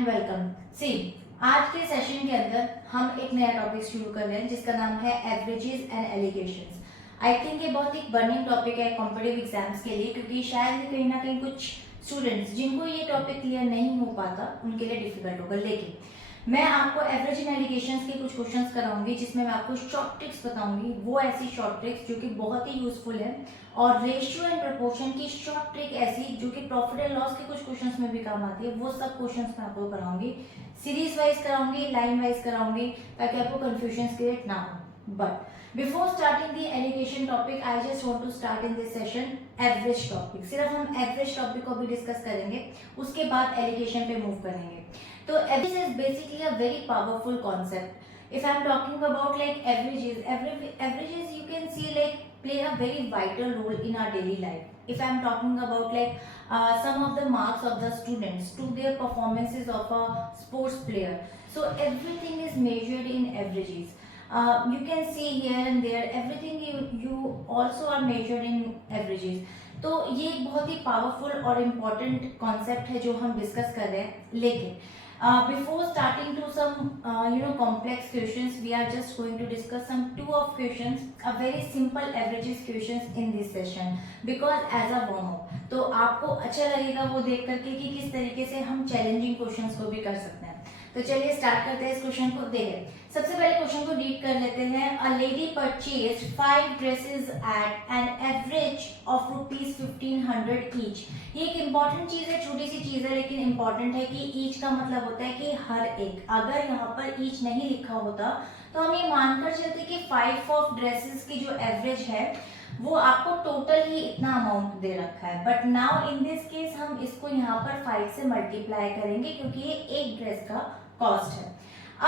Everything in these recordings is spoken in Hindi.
And welcome. सी, आज के सेशन के अंदर हम एक नया टॉपिक शुरू कर रहे हैं जिसका नाम है averages and allegations. I think ये बहुत ही बर्निंग टॉपिक है कॉम्पिटिटिव एग्जाम्स के लिए, क्योंकि शायद कहीं ना कहीं कुछ स्टूडेंट्स जिनको ये टॉपिक क्लियर नहीं हो पाता उनके लिए डिफिकल्ट होगा। लेकिन मैं आपको एवरेज एंड एलिगेशंस के कुछ क्वेश्चंस कराऊंगी जिसमें मैं आपको शॉर्ट ट्रिक्स बताऊंगी, वो ऐसी शॉर्ट ट्रिक्स जो कि बहुत ही यूजफुल है, और रेशियो एंड प्रोपोर्शन की शॉर्ट ट्रिक ऐसी जो कि प्रॉफिट एंड लॉस के कुछ क्वेश्चंस में भी काम आती है। वो सब क्वेश्चंस मैं आपको कराऊंगी, सीरीज वाइज कराऊंगी, लाइन वाइज कराऊंगी, ताकि आपको कंफ्यूजन क्रिएट ना हो। But before starting the alligation topic, I just want to start in this session average topic. सिर्फ हम एवरेज टॉपिक को भी डिस्कस करेंगे, उसके बाद एलिगेशन पे मूव करेंगे। तो average is basically a very powerful concept. If I'm talking about like averages you can see like play a very vital role in our daily life. If I'm talking about like some of the marks of the students to their performances of a sports player, so everything is measured in averages. You can see here and there everything you also are measured in averages. तो ये एक बहुत ही पावरफुल और इम्पोर्टेंट कॉन्सेप्ट है जो हम डिस्कस कर रहे हैं। लेकिन before starting to some complex questions, we are just going to discuss some two of questions, a very simple averages questions in this session, because as a warm up तो आपको अच्छा लगेगा वो देख करके कि किस तरीके से हम चैलेंजिंग क्वेश्चंस को भी कर सकते हैं। तो चलिए स्टार्ट करते हैं इस क्वेश्चन को। देखें, सबसे पहले क्वेश्चन को रीड कर लेते हैं। A lady purchased 5 dresses at an average of ₹1500 each. ये एक इंपॉर्टेंट चीज है, छोटी सी चीज है लेकिन इंपॉर्टेंट है कि ईच का मतलब होता है कि हर एक। अगर यहाँ पर ईच नहीं लिखा होता तो हम ये मानकर चलते कि 5 ऑफ ड्रेसेस की जो एवरेज है वो आपको टोटल ही इतना अमाउंट दे रखा है। But now in this case हम इसको यहाँ पर 5 से मल्टीप्लाई करेंगे क्योंकि ये एक ड्रेस का कॉस्ट है।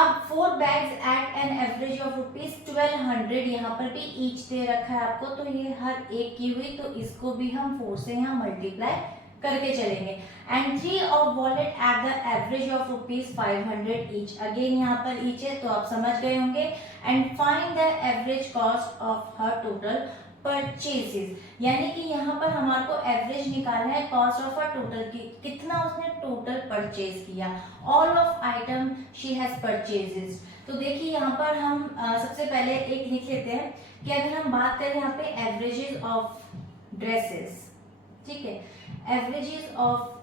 अब 4 bags at an average of ₹1200, यहाँ पर भी ईच दे रखा है आपको, तो ये हर एक की हुई, तो इसको भी हम 4 से यहाँ मल्टीप्लाई करके चलेंगे। And 3 of wallet at the average of ₹500 each. Again यहाँ पर ईच है तो आप समझ गए होंगे। And find the average cost of her total purchases, यानी कि यहाँ पर हमारे को एवरेज निकालना है कॉस्ट ऑफ अ टोटल की, कितना उसने टोटल परचेज किया। All of item she has purchases. तो देखिए यहाँ पर हम सबसे पहले एक लिख लेते हैं कि अगर हम बात करें यहाँ पे एवरेजेस ऑफ ड्रेसेस, ठीक है, एवरेजेस ऑफ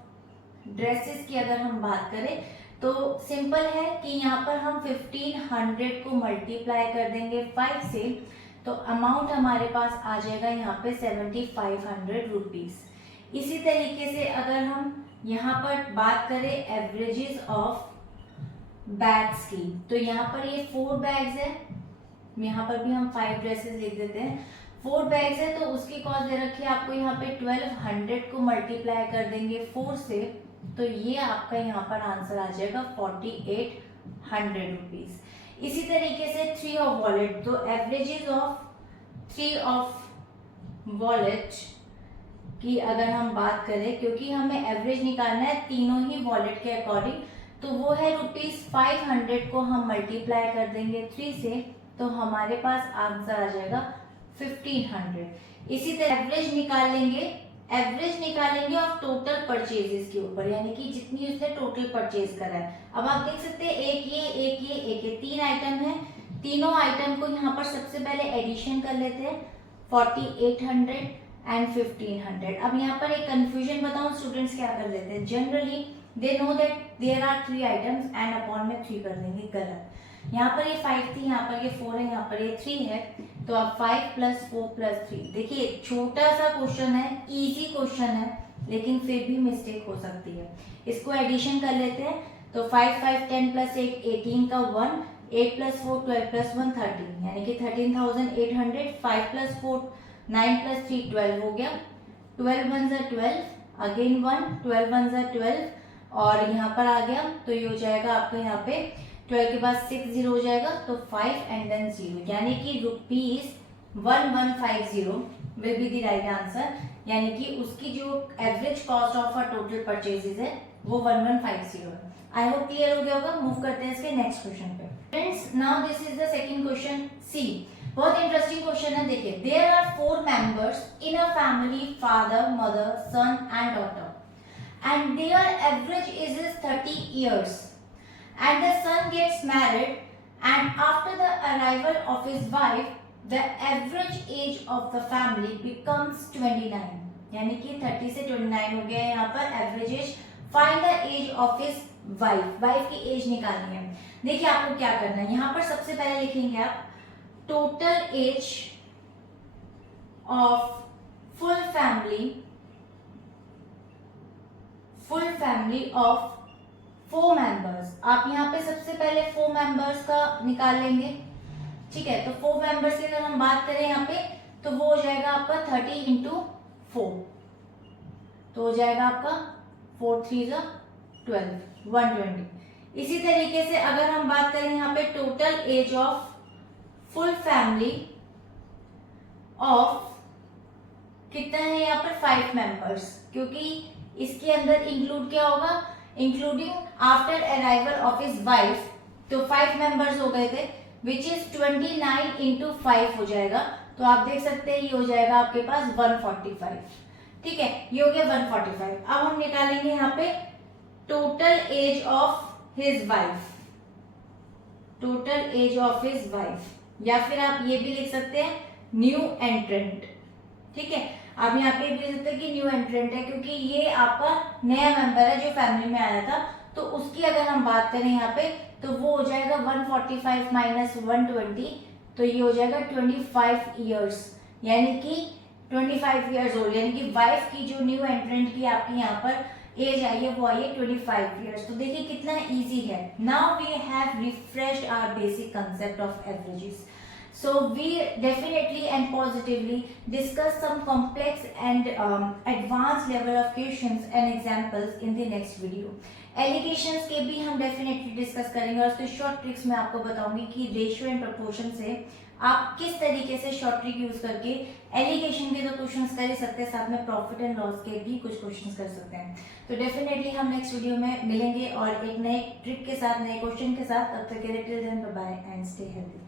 ड्रेसेस की अगर हम बात करें तो सिंपल है कि यहाँ पर हम 1500 को मल्टीप्लाई कर देंगे 5 से, तो अमाउंट हमारे पास आ जाएगा यहाँ पे 7500 रुपीज। इसी तरीके से अगर हम यहाँ पर बात करें एवरेजेस ऑफ बैग्स की, तो यहाँ पर ये 4 बैग्स है, यहाँ पर भी हम 5 ड्रेसेस लिख देते हैं। 4 बैग्स है तो उसकी कॉस्ट दे रखी है आपको यहाँ पे 1200 को मल्टीप्लाई कर देंगे 4 से, तो ये आपका यहाँ पर आंसर आ जाएगा 4800 रुपीज। इसी तरीके से 3 ऑफ वॉलेट, तो एवरेजेस ऑफ 3 ऑफ वॉलेट की अगर हम बात करें, क्योंकि हमें एवरेज निकालना है तीनों ही वॉलेट के अकॉर्डिंग, तो वो है ₹500 को हम मल्टीप्लाई कर देंगे 3 से, तो हमारे पास आंसर आ जाएगा 1500। इसी तरह एवरेज निकालेंगे ऑफ टोटल परचेजेस के ऊपर, यानी कि जितनी उसने टोटल परचेज करा है। अब आप देख सकते हैं एक ये 3 आइटम है, तीनों आइटम को यहाँ पर सबसे पहले एडिशन कर लेते हैं 4800 एंड 1500। अब यहाँ पर एक कंफ्यूजन बताऊं, स्टूडेंट्स क्या कर लेते हैं, generally they know that there are 3 items and upon में 3 कर देंगे। गलत, यहाँ पर ये 5 थी, यहाँ पर ये 4 है, यहाँ पर ये 3 है, तो अब 5 + 4 + 3। देखिए छोटा सा क्वेश्चन है, इजी क्वेश्चन है, लेकिन फिर भी मिस्टेक हो सकती है। इसको एडिशन कर लेते हैं, तो 5 5 10 + 1 18 का 1, 8 + 4 12 + 1 13, यानी कि 13800। 5 + 4 9 + 3 12 हो गया, 12 1 = 12, अगेन 1 12 1 = 12, और यहाँ पर आ गया तो ये हो जाएगा आपका यहाँ पे 12 के बाद 6 0 हो जाएगा, तो 5 एंड देन 0, यानी कि ₹1150 will be the right answer, यानी कि उसकी जो average cost of a total purchases है वो 1150 है। आई होप क्लियर हो गया होगा। मूव करते हैं इसके नेक्स्ट क्वेश्चन पे। Friends, now this is the second question. See, बहुत इंटरेस्टिंग क्वेश्चन है। देखिए, there are 4 members in a family, father, mother, son and daughter. and their average age is 30 years, and the son gets married, and after the arrival of his wife the average age of the family becomes 29, यानी कि 30 से 29 हो गया है यहाँ पर average age. Find the age of his wife, wife की एज निकालनी है. देखिए आपको क्या करना है, यहाँ पर सबसे पहले लिखेंगे आप total age of full family of 4 members. आप यहाँ पे सबसे पहले 4 मेंबर्स का निकाल लेंगे. ठीक है, तो 4 मेंबर्स की अगर हम बात करें यहाँ पे तो वो हो जाएगा आपका 30 इंटू 4, तो हो जाएगा आपका 4 3 12 120. इसी तरीके से अगर हम बात करें यहाँ पे total age of full family of कितना है यहाँ पर 5 मेंबर्स, क्योंकि इसके अंदर इंक्लूड क्या होगा, including after arrival of his wife, तो 5 मेंबर्स हो गए थे विच इज 29 इंटू 5 हो जाएगा. तो आप देख सकते हैं ये हो जाएगा आपके पास 145. ठीक है, ये हो गया 145. अब हम निकालेंगे यहाँ पे total age of his wife, total age of his wife, या फिर आप ये भी लिख सकते हैं न्यू एंट्रेंट. ठीक है, आप यहाँ पे भी लिख सकते हैं कि न्यू एंट्रेंट है, क्योंकि ये आपका नया मेंबर है जो फैमिली में आया था. तो उसकी अगर हम बात करें यहाँ पे तो वो हो जाएगा 145 माइनस 120, तो ये हो जाएगा 25 ईयर्स, यानी कि 25 ईयर्स ओल्ड, यानी कि वाइफ की जो न्यू एंट्रेंट की आपकी यहाँ पर एज आई है वो आई है 25 ईयर्स. तो देखिए कितना इजी है. Now we have refreshed our basic concept of averages. So we definitely and positively discuss some complex and advanced level of questions and examples in the next video. Allocations के भी हम definitely discuss करेंगे, और उसके short tricks मैं आपको बताऊंगी कि ratio and proportion से आप किस तरीके से short trick use करके allocation के तो questions कर ही सकते हैं, साथ में profit and loss के भी कुछ questions कर सकते हैं. तो definitely हम next video में मिलेंगे और एक नए trick के साथ, नए question के साथ. तब तक के लिए till then bye bye and stay healthy.